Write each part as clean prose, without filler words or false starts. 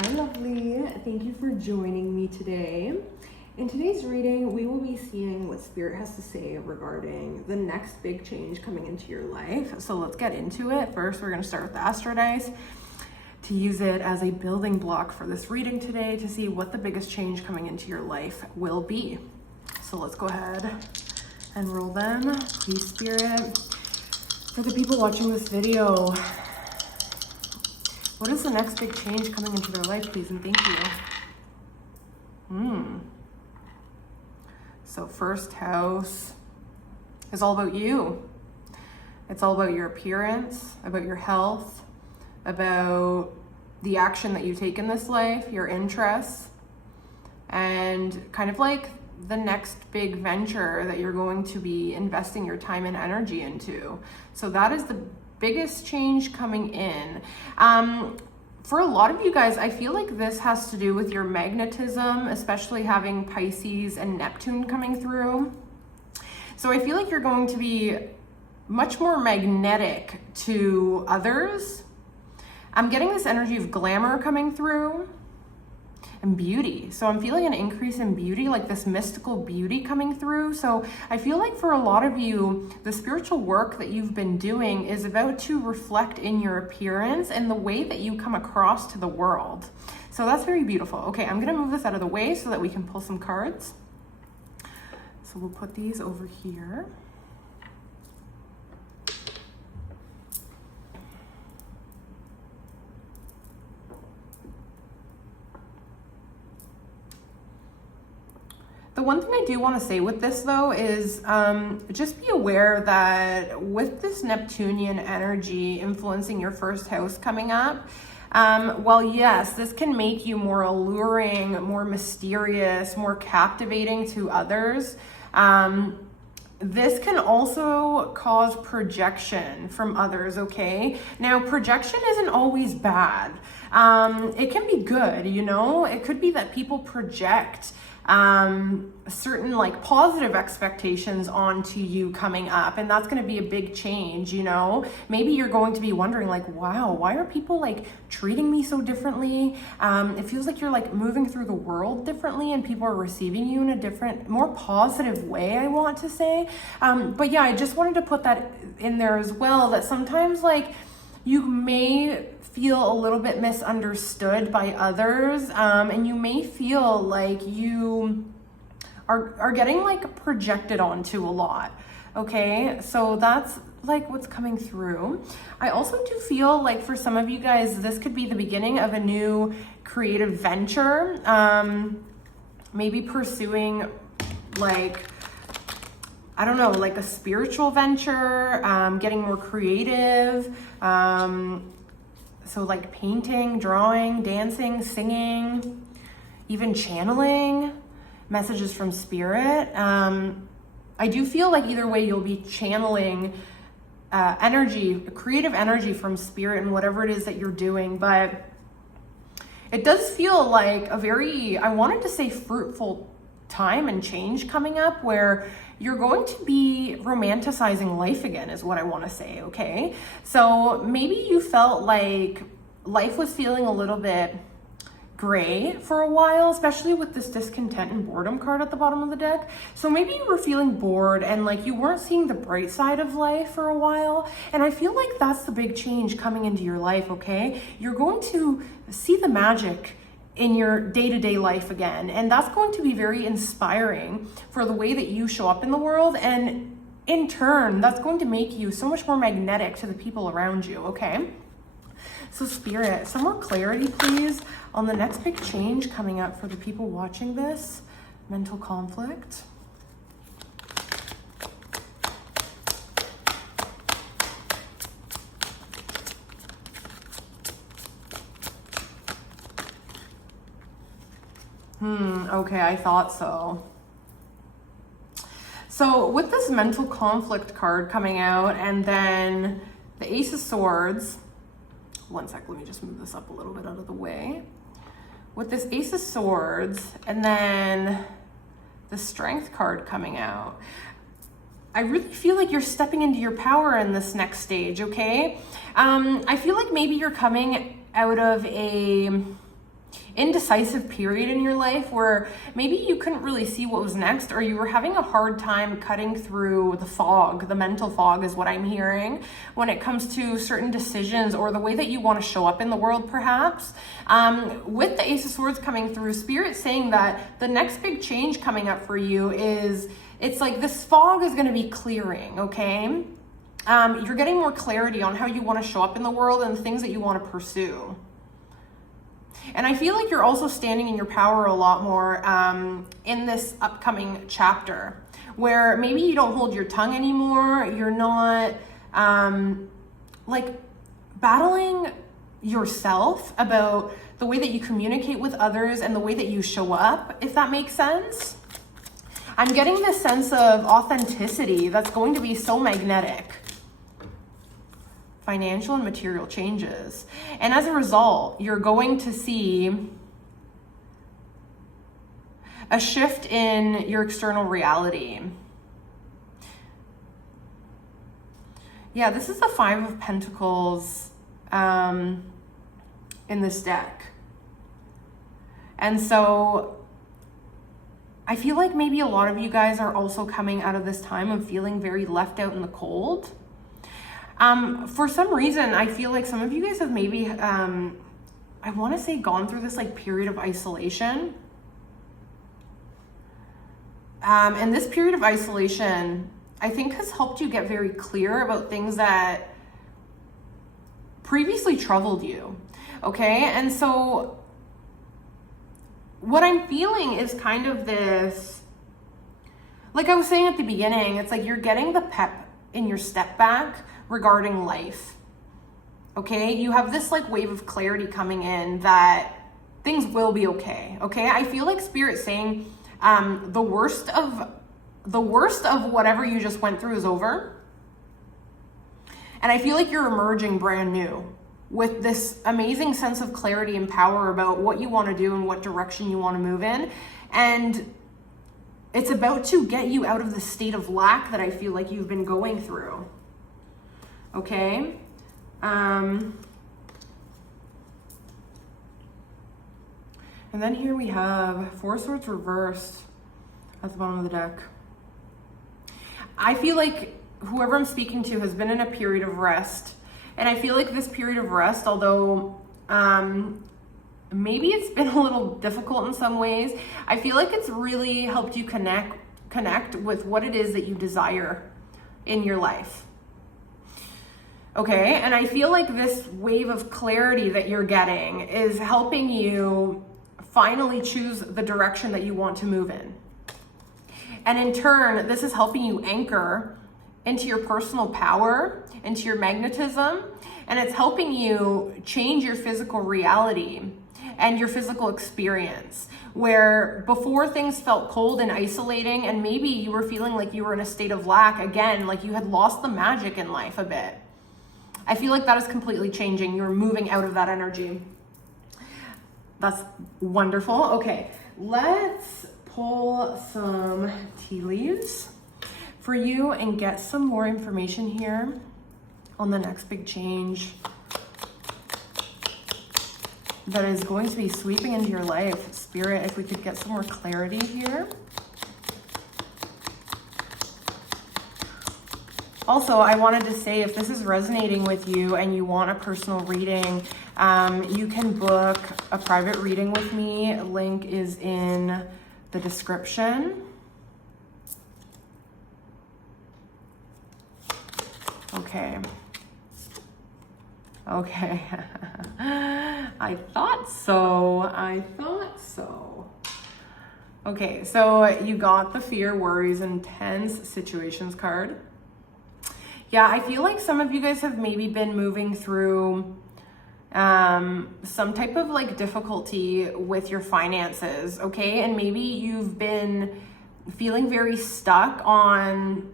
Hi, lovely. Thank you for joining me today. In today's reading, we will be seeing what Spirit has to say regarding the next big change coming into your life. So let's get into it. First, we're going to start with the Astro Dice to use it as a building block for this reading today to see what the biggest change coming into your life will be. So let's go ahead and roll them. Please, Spirit. For the people watching this video, what is the next big change coming into their life, please, and thank you. So first house is all about you. It's all about your appearance, about your health, about the action that you take in this life, your interests, and kind of like the next big venture that you're going to be investing your time and energy into. So that is the biggest change coming in. For a lot of you guys, I feel like this has to do with your magnetism, especially having Pisces and Neptune coming through. So I feel like you're going to be much more magnetic to others. I'm getting this energy of glamour coming through and beauty. So I'm feeling an increase in beauty, like this mystical beauty coming through. So I feel like for a lot of you, the spiritual work that you've been doing is about to reflect in your appearance and the way that you come across to the world. So that's very beautiful. Okay, I'm gonna move this out of the way so that we can pull some cards. So we'll put these over here. The one thing I do want to say with this though is just be aware that with this Neptunian energy influencing your first house coming up, while yes, this can make you more alluring, more mysterious, more captivating to others, this can also cause projection from others, okay? Now, projection isn't always bad. It can be good, you know? It could be that people project certain like positive expectations onto you coming up, and that's going to be a big change, you know? Maybe you're going to be wondering like, wow, why are people like treating me so differently? It feels like you're like moving through the world differently and people are receiving you in a different, more positive way, I want to say. But yeah, I just wanted to put that in there as well, that sometimes like you may feel a little bit misunderstood by others, and you may feel like you are getting like projected onto a lot, okay? So that's like what's coming through. I also do feel like for some of you guys, this could be the beginning of a new creative venture, maybe pursuing like, I don't know, like a spiritual venture, getting more creative, so like painting, drawing, dancing, singing, even channeling messages from Spirit. I do feel like either way you'll be channeling energy, creative energy from Spirit and whatever it is that you're doing. But it does feel like a very, I wanted to say fruitful time and change coming up where you're going to be romanticizing life again is what I want to say, okay? So maybe you felt like life was feeling a little bit gray for a while, especially with this discontent and boredom card at the bottom of the deck. So maybe you were feeling bored and like you weren't seeing the bright side of life for a while. And I feel like that's the big change coming into your life, okay? You're going to see the magic in your day-to-day life again. And that's going to be very inspiring for the way that you show up in the world. And in turn, that's going to make you so much more magnetic to the people around you, okay? So Spirit, some more clarity, please, on the next big change coming up for the people watching this. Mental conflict. Okay, I thought so. So with this mental conflict card coming out and then the Ace of Swords, one sec, let me just move this up a little bit out of the way. With this Ace of Swords and then the Strength card coming out, I really feel like you're stepping into your power in this next stage, okay? I feel like maybe you're coming out of a indecisive period in your life where maybe you couldn't really see what was next, or you were having a hard time cutting through the fog. The mental fog is what I'm hearing when it comes to certain decisions or the way that you want to show up in the world, perhaps. With the Ace of Swords coming through, Spirit's saying that the next big change coming up for you is, it's like this fog is going to be clearing, okay? You're getting more clarity on how you want to show up in the world and the things that you want to pursue. And I feel like you're also standing in your power a lot more in this upcoming chapter, where maybe you don't hold your tongue anymore. You're not like battling yourself about the way that you communicate with others and the way that you show up, if that makes sense. I'm getting this sense of authenticity that's going to be so magnetic. Financial and material changes. And as a result, you're going to see a shift in your external reality. Yeah, this is the Five of Pentacles in this deck. And so I feel like maybe a lot of you guys are also coming out of this time of feeling very left out in the cold. For some reason, I feel like some of you guys have maybe, I want to say, gone through this like period of isolation. And this period of isolation, I think, has helped you get very clear about things that previously troubled you. Okay. And so what I'm feeling is kind of this, like I was saying at the beginning, it's like you're getting the pep in your step back regarding life. Okay, you have this like wave of clarity coming in that things will be okay. Okay, I feel like Spirit's saying the worst of whatever you just went through is over, and I feel like you're emerging brand new with this amazing sense of clarity and power about what you want to do and what direction you want to move in. And it's about to get you out of the state of lack that I feel like you've been going through. Okay? And then here we have Four of Swords reversed at the bottom of the deck. I feel like whoever I'm speaking to has been in a period of rest. And I feel like this period of rest, although maybe it's been a little difficult in some ways, I feel like it's really helped you connect with what it is that you desire in your life. Okay, and I feel like this wave of clarity that you're getting is helping you finally choose the direction that you want to move in. And in turn, this is helping you anchor into your personal power, into your magnetism, and it's helping you change your physical reality and your physical experience, where before things felt cold and isolating, and maybe you were feeling like you were in a state of lack again, like you had lost the magic in life a bit. I feel like that is completely changing. You're moving out of that energy. That's wonderful. Okay, let's pull some tea leaves for you and get some more information here on the next big change that is going to be sweeping into your life. Spirit, if we could get some more clarity here. Also, I wanted to say, if this is resonating with you and you want a personal reading, you can book a private reading with me. Link is in the description. Okay. Okay. I thought so. Okay, so you got the Fear, Worries, and Tense Situations card. Yeah, I feel like some of you guys have maybe been moving through some type of like difficulty with your finances, okay? And maybe you've been feeling very stuck on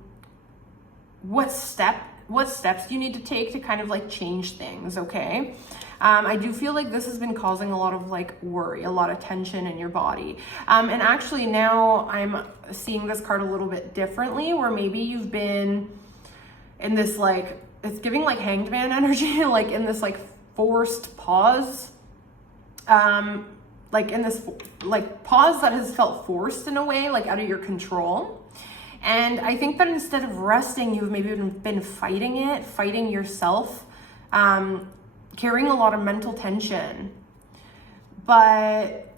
what steps you need to take to kind of like change things, okay? I do feel like this has been causing a lot of like worry, a lot of tension in your body. And actually now I'm seeing this card a little bit differently, where maybe you've been in this like, it's giving like Hanged Man energy, like in this like forced pause. like in this like pause that has felt forced in a way, like out of your control. And I think that instead of resting, you've maybe been fighting it, fighting yourself, carrying a lot of mental tension. But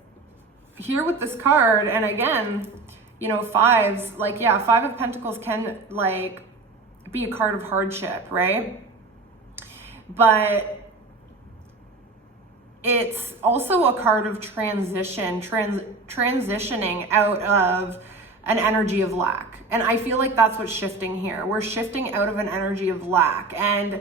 here with this card, and again, you know, fives, like, yeah, Five of Pentacles can like be a card of hardship, right? But it's also a card of transition, transitioning out of an energy of lack. And I feel like that's what's shifting here. We're shifting out of an energy of lack. And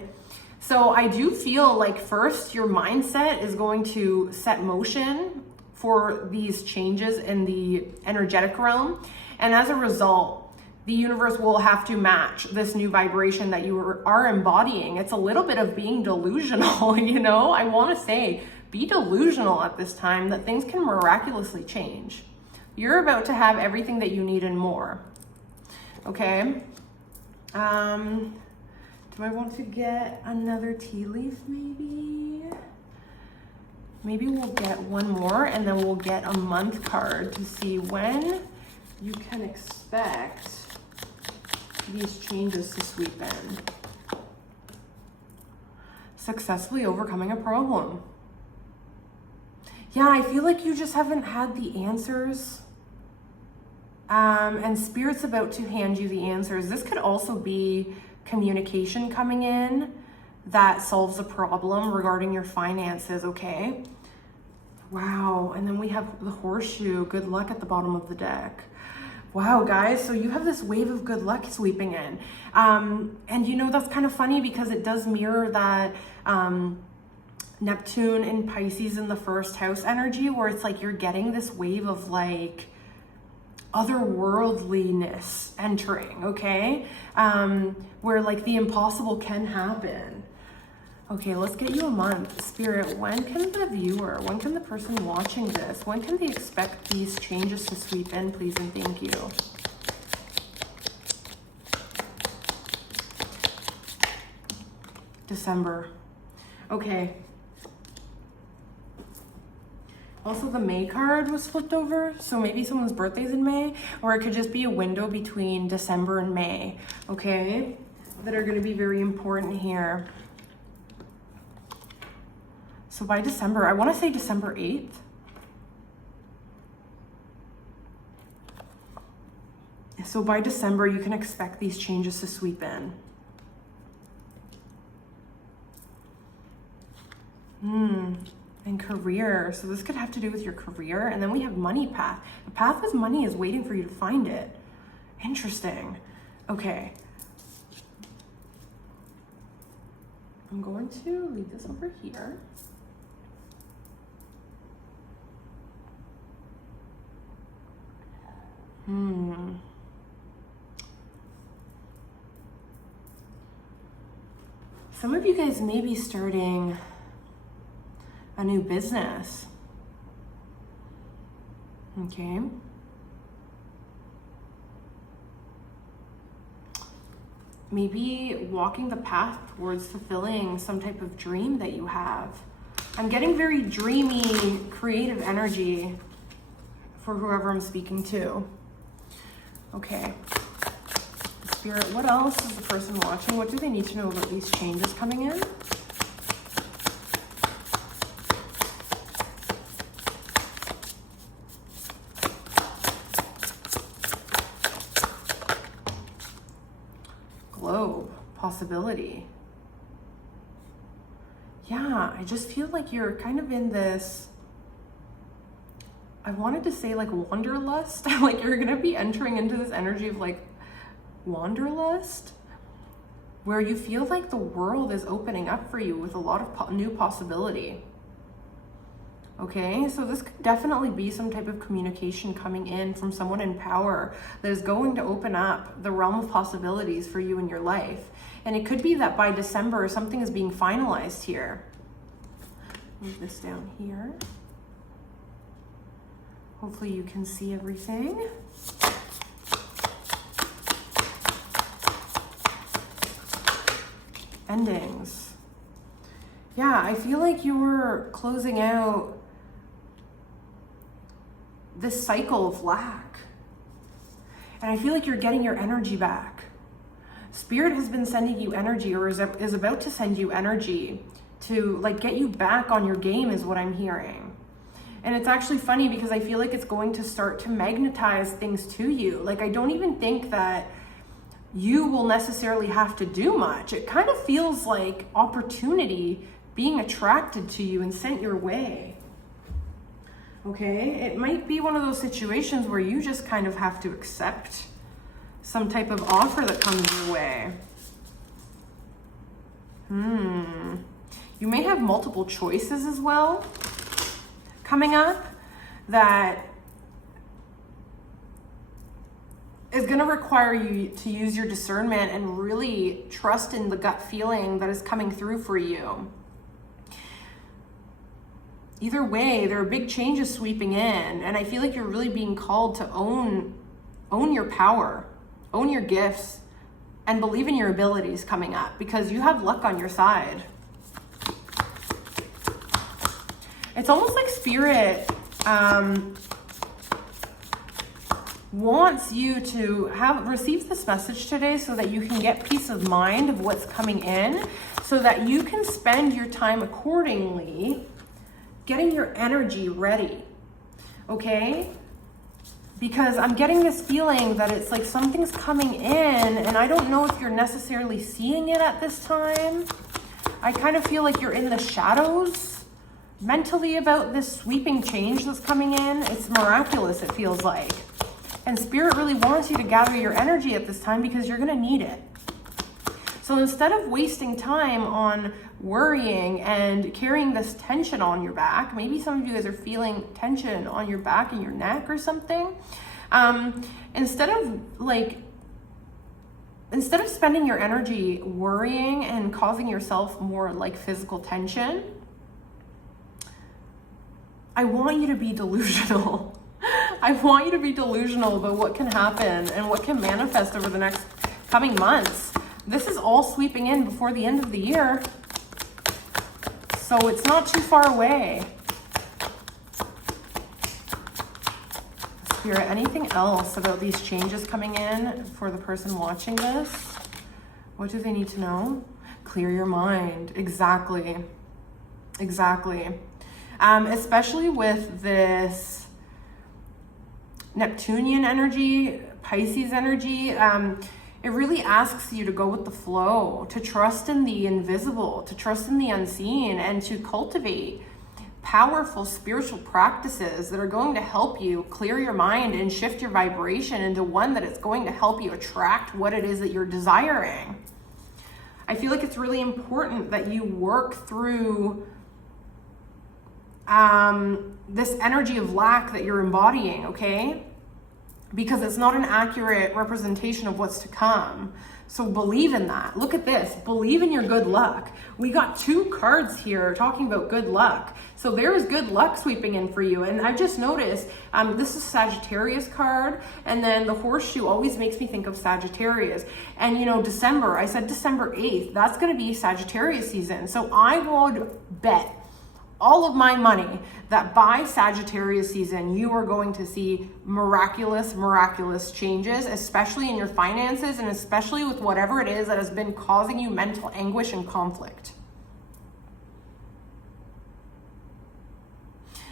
so I do feel like first your mindset is going to set motion for these changes in the energetic realm. And as a result, the universe will have to match this new vibration that you are embodying. It's a little bit of being delusional, you know? I want to say, be delusional at this time that things can miraculously change. You're about to have everything that you need and more. Okay? Do I want to get another tea leaf maybe? Maybe we'll get one more and then we'll get a month card to see when you can expect these changes to sweep in. Successfully overcoming a problem. Yeah, I feel like you just haven't had the answers. And Spirit's about to hand you the answers. This could also be communication coming in that solves a problem regarding your finances, okay? Wow, and then we have the horseshoe. Good luck at the bottom of the deck. Wow, guys, so you have this wave of good luck sweeping in. And you know, that's kind of funny because it does mirror that Neptune in Pisces in the first house energy, where it's like you're getting this wave of like otherworldliness entering, okay? Where like the impossible can happen. Okay, let's get you a month. Spirit, when can the viewer, when can the person watching this, when can they expect these changes to sweep in, please and thank you? December. Okay. Also, the May card was flipped over, so maybe someone's birthday's in May, or it could just be a window between December and May, okay? That are gonna be very important here. So by December, I wanna say December 8th. So by December, you can expect these changes to sweep in. And career. So this could have to do with your career. And then we have money path. The path with money is waiting for you to find it. Interesting. Okay. I'm going to leave this over here. Some of you guys may be starting a new business. Okay. Maybe walking the path towards fulfilling some type of dream that you have. I'm getting very dreamy, creative energy for whoever I'm speaking to. Okay. Spirit, what else is the person watching? What do they need to know about these changes coming in? Globe, possibility. Yeah, I just feel like you're kind of in this, I wanted to say like wanderlust, like you're gonna be entering into this energy of like wanderlust, where you feel like the world is opening up for you with a lot of new possibility. Okay, so this could definitely be some type of communication coming in from someone in power that is going to open up the realm of possibilities for you in your life. And it could be that by December, something is being finalized here. Move this down here. Hopefully you can see everything. Endings. Yeah, I feel like you're closing out this cycle of lack. And I feel like you're getting your energy back. Spirit has been sending you energy, or is about to send you energy to like get you back on your game, is what I'm hearing. And it's actually funny because I feel like it's going to start to magnetize things to you. Like, I don't even think that you will necessarily have to do much. It kind of feels like opportunity being attracted to you and sent your way. Okay, it might be one of those situations where you just kind of have to accept some type of offer that comes your way. You may have multiple choices as well coming up that is going to require you to use your discernment and really trust in the gut feeling that is coming through for you. Either way, there are big changes sweeping in, and I feel like you're really being called to own your power, own your gifts, and believe in your abilities coming up, because you have luck on your side. It's almost like Spirit wants you to receive this message today so that you can get peace of mind of what's coming in, so that you can spend your time accordingly, getting your energy ready, okay? Because I'm getting this feeling that it's like something's coming in, and I don't know if you're necessarily seeing it at this time. I kind of feel like you're in the shadows mentally about this sweeping change that's coming in. It's miraculous, it feels like. And Spirit really wants you to gather your energy at this time because you're gonna need it. So instead of wasting time on worrying and carrying this tension on your back, maybe some of you guys are feeling tension on your back and your neck or something. Instead of spending your energy worrying and causing yourself more like physical tension, I want you to be delusional. I want you to be delusional about what can happen and what can manifest over the next coming months. This is all sweeping in before the end of the year, so it's not too far away. Spirit, anything else about these changes coming in for the person watching this? What do they need to know? Clear your mind. Exactly. Especially with this Neptunian energy, Pisces energy, it really asks you to go with the flow, to trust in the invisible, to trust in the unseen, and to cultivate powerful spiritual practices that are going to help you clear your mind and shift your vibration into one that is going to help you attract what it is that you're desiring. I feel like it's really important that you work through this energy of lack that you're embodying, okay? Because it's not an accurate representation of what's to come. So believe in that. Look at this. Believe in your good luck. We got 2 cards here talking about good luck. So there is good luck sweeping in for you. And I just noticed, this is Sagittarius card. And then the horseshoe always makes me think of Sagittarius. And you know, December, I said December 8th, that's going to be Sagittarius season. So I would bet all of my money that by Sagittarius season, you are going to see miraculous changes, especially in your finances and especially with whatever it is that has been causing you mental anguish and conflict.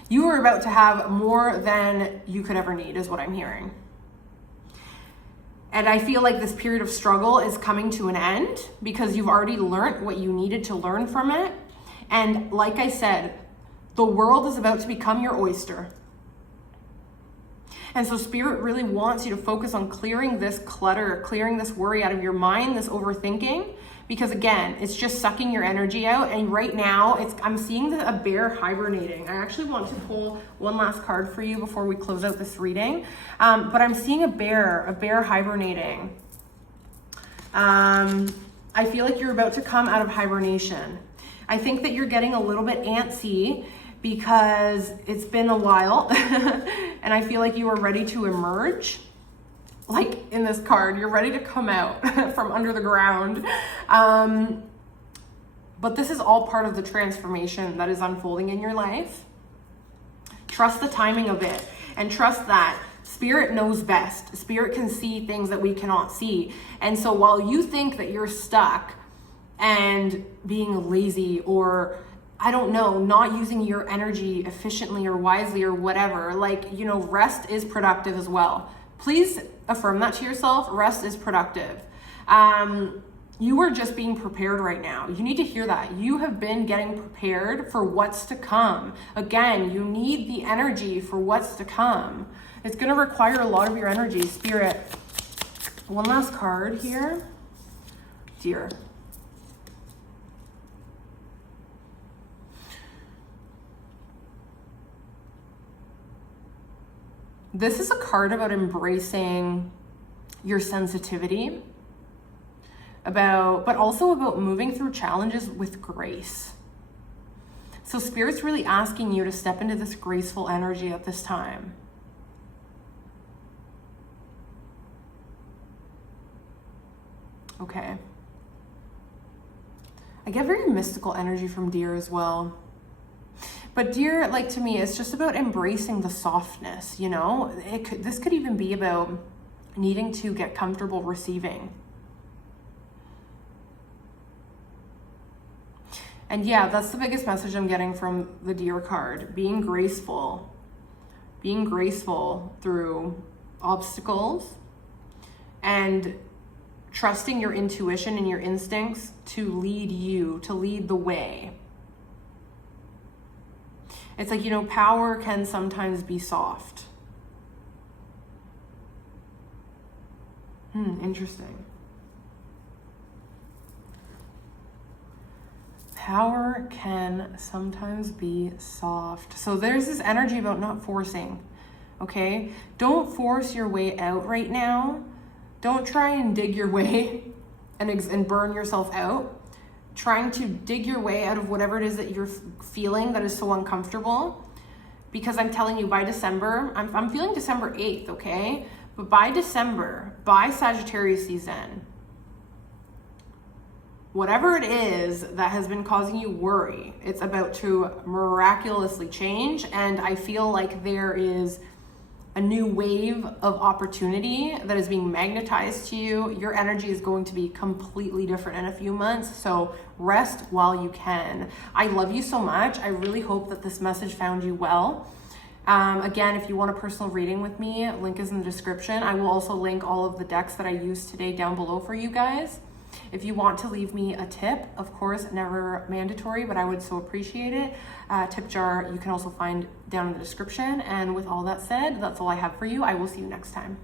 You are about to have more than you could ever need, is what I'm hearing. And I feel like this period of struggle is coming to an end because you've already learned what you needed to learn from it. And like I said, the world is about to become your oyster. And so Spirit really wants you to focus on clearing this clutter, clearing this worry out of your mind, this overthinking, because again, it's just sucking your energy out. And right now, I'm seeing a bear hibernating. I actually want to pull one last card for you before we close out this reading. But I'm seeing a bear hibernating. I feel like you're about to come out of hibernation. I think that you're getting a little bit antsy because it's been a while and I feel like you are ready to emerge. Like in this card, you're ready to come out from under the ground. But this is all part of the transformation that is unfolding in your life. Trust the timing of it. And trust that Spirit knows best. Spirit can see things that we cannot see. And so while you think that you're stuck and being lazy, or I don't know, not using your energy efficiently or wisely or whatever, like, you know, rest is productive as well. Please affirm that to yourself. Rest is productive. You are just being prepared right now. You need to hear that. You have been getting prepared for what's to come. Again, you need the energy for what's to come. It's going to require a lot of your energy, Spirit. One last card here. Dear. This is a card about embracing your sensitivity, but also about moving through challenges with grace. So Spirit's really asking you to step into this graceful energy at this time. Okay. I get very mystical energy from Deer as well. But Deer, like, to me, it's just about embracing the softness, you know? This could even be about needing to get comfortable receiving. And yeah, that's the biggest message I'm getting from the Deer card. Being graceful through obstacles, and trusting your intuition and your instincts to lead you, to lead the way. It's like, you know, power can sometimes be soft. Interesting. Power can sometimes be soft. So there's this energy about not forcing, okay? Don't force your way out right now. Don't try and dig your way and burn yourself out. Trying to dig your way out of whatever it is that you're feeling that is so uncomfortable. Because I'm telling you, by December, I'm feeling December 8th, okay? But by December, by Sagittarius season, whatever it is that has been causing you worry, it's about to miraculously change. And I feel like there is a new wave of opportunity that is being magnetized to you. Your energy is going to be completely different in a few months. So rest while you can. I love you so much. I really hope that this message found you well. Again, if you want a personal reading with me, link is in the description. I will also link all of the decks that I used today down below for you guys. If you want to leave me a tip, of course, never mandatory, but I would so appreciate it. Tip jar you can also find down in the description. And with all that said, that's all I have for you. I will see you next time.